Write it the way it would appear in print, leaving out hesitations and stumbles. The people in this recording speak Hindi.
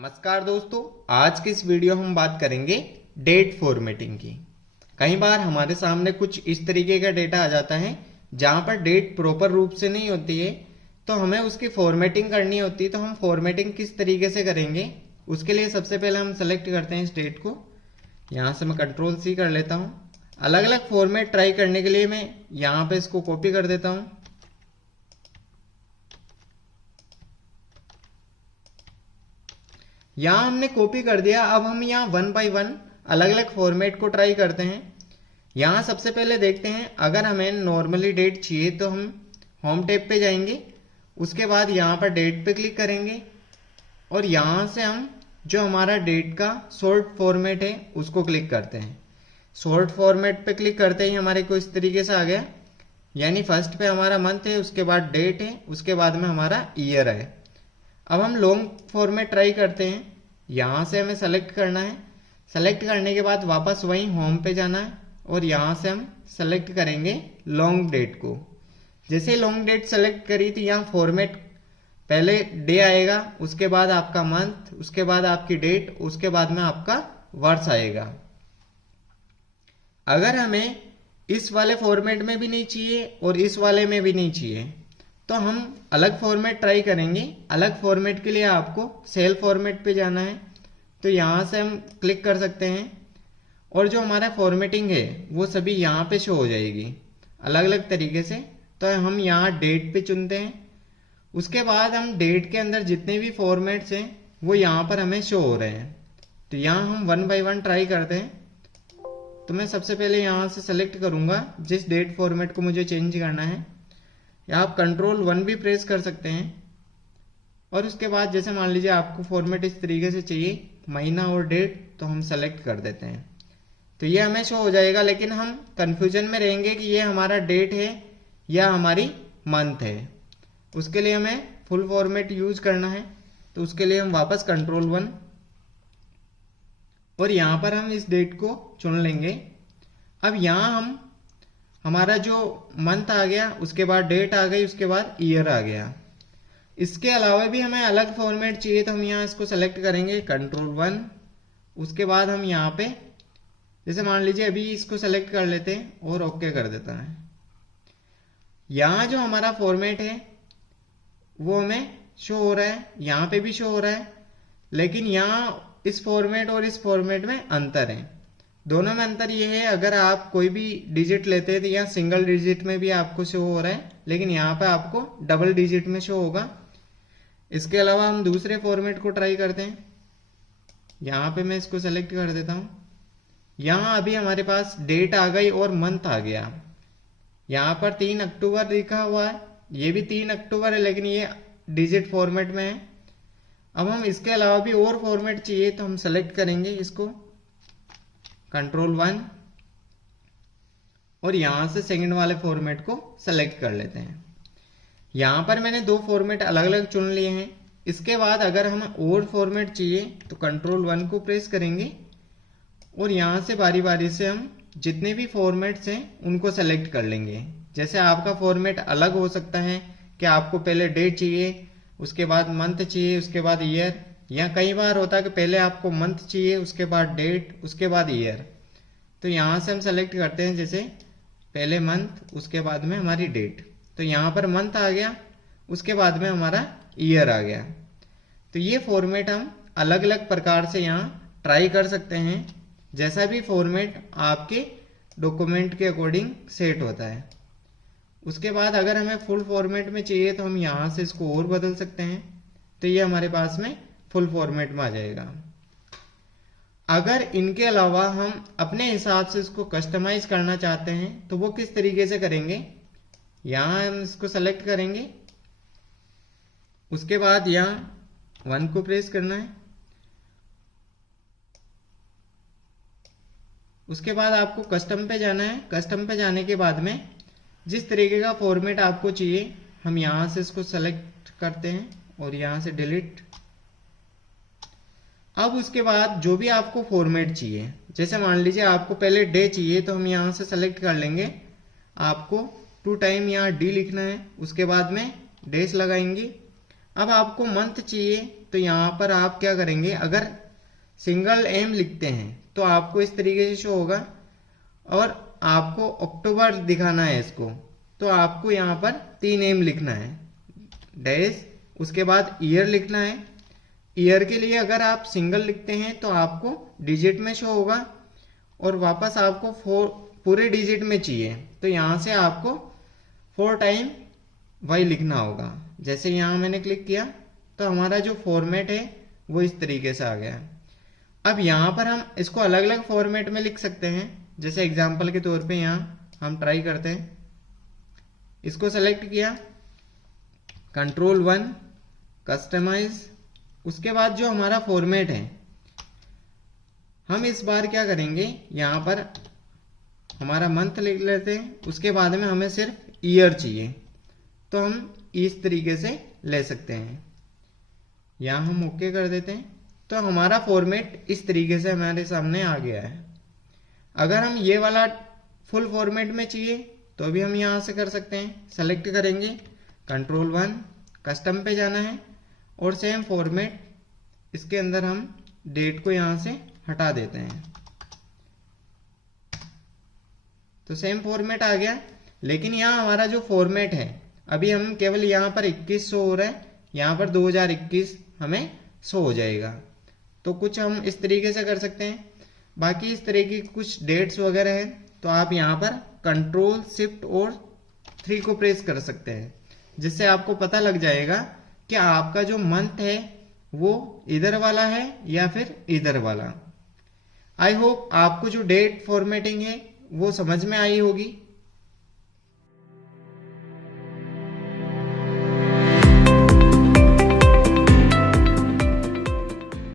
नमस्कार दोस्तों, आज की इस वीडियो हम बात करेंगे डेट फॉर्मेटिंग की। कई बार हमारे सामने कुछ इस तरीके का डेटा आ जाता है जहां पर डेट प्रॉपर रूप से नहीं होती है, तो हमें उसकी फॉर्मेटिंग करनी होती है। तो हम फॉर्मेटिंग किस तरीके से करेंगे, उसके लिए सबसे पहले हम सेलेक्ट करते हैं इस डेट को। यहाँ से मैं Ctrl+C कर लेता हूँ। अलग अलग फॉर्मेट ट्राई करने के लिए मैं यहाँ पे इसको कॉपी कर देता हूँ। यहाँ हमने कॉपी कर दिया। अब हम यहाँ 1 बाय 1 अलग अलग फॉर्मेट को ट्राई करते हैं। यहाँ सबसे पहले देखते हैं, अगर हमें नॉर्मली डेट चाहिए तो हम होम टैब पे जाएंगे। उसके बाद यहाँ पर डेट पे क्लिक करेंगे और यहाँ से हम जो हमारा डेट का शॉर्ट फॉर्मेट है उसको क्लिक करते हैं। शॉर्ट फॉर्मेट पे क्लिक करते ही हमारे को इस तरीके से आ गया, यानी फर्स्ट पे हमारा मंथ है, उसके बाद डेट है, उसके बाद में हमारा ईयर है। अब हम लॉन्ग फॉर्मेट ट्राई करते हैं। यहाँ से हमें सेलेक्ट करना है। सेलेक्ट करने के बाद वापस वहीं होम पे जाना है और यहाँ से हम सेलेक्ट करेंगे लॉन्ग डेट को। जैसे लॉन्ग डेट सेलेक्ट करी तो यहाँ फॉर्मेट पहले डे आएगा, उसके बाद आपका मंथ, उसके बाद आपकी डेट, उसके बाद में आपका वर्ष आएगा। अगर हमें इस वाले फॉर्मेट में भी नहीं चाहिए और इस वाले में भी नहीं चाहिए तो हम अलग फॉर्मेट ट्राई करेंगे। अलग फॉर्मेट के लिए आपको सेल फॉर्मेट पे जाना है, तो यहाँ से हम क्लिक कर सकते हैं और जो हमारा फॉर्मेटिंग है वो सभी यहाँ पे शो हो जाएगी अलग अलग तरीके से। तो हम यहाँ डेट पे चुनते हैं। उसके बाद हम डेट के अंदर जितने भी फॉर्मेट्स हैं वो यहाँ पर हमें शो हो रहे हैं। तो यहाँ हम 1 बाय 1 ट्राई करते हैं। तो मैं सबसे पहले यहाँ से सेलेक्ट करूँगा जिस डेट फॉर्मेट को मुझे चेंज करना है। या आप Ctrl+1 भी प्रेस कर सकते हैं। और उसके बाद जैसे मान लीजिए आपको फॉर्मेट इस तरीके से चाहिए, महीना और डेट, तो हम सेलेक्ट कर देते हैं। तो ये हमें शो हो जाएगा, लेकिन हम कंफ्यूजन में रहेंगे कि ये हमारा डेट है या हमारी मंथ है। उसके लिए हमें फुल फॉर्मेट यूज करना है। तो उसके लिए हम वापस Ctrl+1 और यहाँ पर हम इस डेट को चुन लेंगे। अब यहाँ हम हमारा जो मंथ आ गया, उसके बाद डेट आ गई, उसके बाद ईयर आ गया। इसके अलावा भी हमें अलग फॉर्मेट चाहिए, तो हम यहाँ इसको सेलेक्ट करेंगे Ctrl+1। उसके बाद हम यहाँ पे जैसे मान लीजिए अभी इसको सेलेक्ट कर लेते हैं और ओके कर देता है। यहाँ जो हमारा फॉर्मेट है वो हमें शो हो रहा है, यहाँ पे भी शो हो रहा है, लेकिन यहाँ इस फॉर्मेट और इस फॉर्मेट में अंतर है। दोनों में अंतर ये है, अगर आप कोई भी डिजिट लेते हैं तो यहाँ सिंगल डिजिट में भी आपको शो हो रहा है, लेकिन यहाँ पे आपको डबल डिजिट में शो होगा। इसके अलावा हम दूसरे फॉर्मेट को ट्राई करते हैं। यहाँ पे मैं इसको सेलेक्ट कर देता हूँ। यहाँ अभी हमारे पास डेट आ गई और मंथ आ गया। यहाँ पर 3 अक्टूबर लिखा हुआ है, ये भी 3 अक्टूबर है, लेकिन ये डिजिट फॉर्मेट में है। अब हम इसके अलावा भी और फॉर्मेट चाहिए, तो हम सेलेक्ट करेंगे इसको Ctrl+1 और यहां से सेकंड वाले फॉर्मेट को सेलेक्ट कर लेते हैं। यहां पर मैंने 2 फॉर्मेट अलग अलग चुन लिए हैं। इसके बाद अगर हमें और फॉर्मेट चाहिए तो Ctrl+1 को प्रेस करेंगे और यहां से बारी बारी से हम जितने भी फॉर्मेट्स हैं उनको सेलेक्ट कर लेंगे। जैसे आपका फॉर्मेट अलग हो सकता है कि आपको पहले डेट चाहिए, उसके बाद मंथ चाहिए, उसके बाद ईयर, या कई बार होता है कि पहले आपको मंथ चाहिए, उसके बाद डेट, उसके बाद ईयर। तो यहाँ से हम सेलेक्ट करते हैं, जैसे पहले मंथ, उसके बाद में हमारी डेट। तो यहाँ पर मंथ आ गया, उसके बाद में हमारा ईयर आ गया। तो ये फॉर्मेट हम अलग अलग प्रकार से यहाँ ट्राई कर सकते हैं, जैसा भी फॉर्मेट आपके डॉक्यूमेंट के अकॉर्डिंग सेट होता है। उसके बाद अगर हमें फुल फॉर्मेट में चाहिए तो हम यहाँ से इसको और बदल सकते हैं, तो ये हमारे पास में फुल फॉर्मेट में आ जाएगा। अगर इनके अलावा हम अपने हिसाब से इसको कस्टमाइज करना चाहते हैं तो वो किस तरीके से करेंगे, यहाँ हम इसको सेलेक्ट करेंगे। उसके बाद यहाँ 1 को प्रेस करना है। उसके बाद आपको कस्टम पे जाना है। कस्टम पे जाने के बाद में जिस तरीके का फॉर्मेट आपको चाहिए, हम यहाँ से इसको सेलेक्ट करते हैं और यहाँ से डिलीट। अब उसके बाद जो भी आपको फॉर्मेट चाहिए, जैसे मान लीजिए आपको पहले डे चाहिए, तो हम यहाँ से सेलेक्ट कर लेंगे। आपको 2 टाइम यहाँ डी लिखना है, उसके बाद में डेज लगाएंगे। अब आपको मंथ चाहिए तो यहाँ पर आप क्या करेंगे, अगर सिंगल एम लिखते हैं तो आपको इस तरीके से शो होगा, और आपको अक्टूबर दिखाना है इसको, तो आपको यहाँ पर 3 एम लिखना है डैश, उसके बाद ईयर लिखना है। ईयर के लिए अगर आप सिंगल लिखते हैं तो आपको डिजिट में शो होगा, और वापस आपको 4 पूरे डिजिट में चाहिए तो यहाँ से आपको 4 टाइम वाई लिखना होगा। जैसे यहाँ मैंने क्लिक किया तो हमारा जो फॉर्मेट है वो इस तरीके से आ गया। अब यहाँ पर हम इसको अलग अलग फॉर्मेट में लिख सकते हैं, जैसे एग्जांपल के तौर पे यहाँ हम ट्राई करते हैं। इसको सेलेक्ट किया, Ctrl+1 कस्टमाइज, उसके बाद जो हमारा फॉर्मेट है हम इस बार क्या करेंगे, यहाँ पर हमारा मंथ लिख लेते हैं, उसके बाद में हमें सिर्फ ईयर चाहिए तो हम इस तरीके से ले सकते हैं। यहाँ हम ओके कर देते हैं तो हमारा फॉर्मेट इस तरीके से हमारे सामने आ गया है। अगर हम ये वाला फुल फॉर्मेट में चाहिए तो भी हम यहाँ से कर सकते हैं। सेलेक्ट करेंगे, Ctrl+1 कस्टम पे जाना है, और सेम फॉर्मेट इसके अंदर हम डेट को यहाँ से हटा देते हैं तो सेम फॉर्मेट आ गया। लेकिन यहाँ हमारा जो फॉर्मेट है अभी हम केवल यहाँ पर 21 शो हो रहा है, यहाँ पर 2021 हमें शो हो जाएगा। तो कुछ हम इस तरीके से कर सकते हैं। बाकी इस तरह की कुछ डेट्स वगैरह है तो आप यहाँ पर Ctrl+Shift+3 को प्रेस कर सकते हैं, जिससे आपको पता लग जाएगा कि आपका जो मंथ है वो इधर वाला है या फिर इधर वाला। आई होप आपको जो डेट फॉर्मेटिंग है वो समझ में आई होगी।